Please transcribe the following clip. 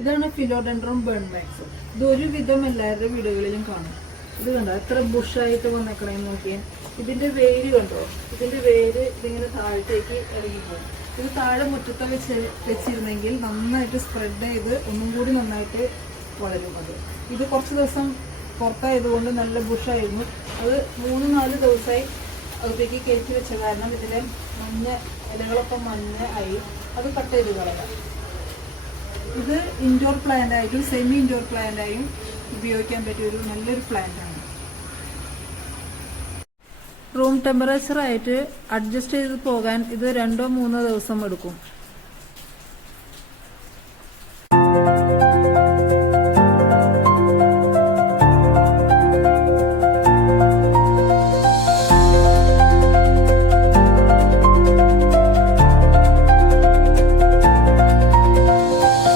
ഇതാണ് ഫിലോഡെൻഡ്രോൺ ബേൺമാക്സ്. ഇത് ഒരുവിധം എല്ലാവരുടെ വീടുകളിലും കാണും. ഇത് കണ്ടോ എത്ര ബുഷായിട്ട് വന്നേക്കണേന്ന് നോക്കിയാൽ. ഇതിന്റെ വേര് കണ്ടോ, ഇതിന്റെ വേര് ഇതിങ്ങനെ താഴത്തേക്ക് ഇറങ്ങിപ്പോകും. ഇത് താഴെ മുറ്റത്ത് വെച്ചിരുന്നെങ്കിൽ നന്നായിട്ട് സ്പ്രെഡ് ചെയ്ത് ഒന്നും കൂടി നന്നായിട്ട് വളരും. ഇത് കുറച്ച് ദിവസം പുറത്തായതുകൊണ്ട് നല്ല ബുഷായിരുന്നു. അത് 3-4 ദിവസമായി അകത്തേക്ക് കയറ്റി വെച്ച കാരണം ഇതിലെ മഞ്ഞ ഇലകളൊക്കെ മഞ്ഞ ആയി. അത് കട്ട് ചെയ്ത് കളയാം. ഇത് ഇൻഡോർ പ്ലാന്റ് ആയിട്ടും സെമി ഇൻഡോർ പ്ലാന്റ് ആയും ഉപയോഗിക്കാൻ പറ്റിയ ഒരു നല്ലൊരു പ്ലാന്റ് ആണ്. റൂം ടെമ്പറേച്ചർ ആയിട്ട് അഡ്ജസ്റ്റ് ചെയ്ത് പോകാൻ ഇത് 2-3 ദിവസം എടുക്കും.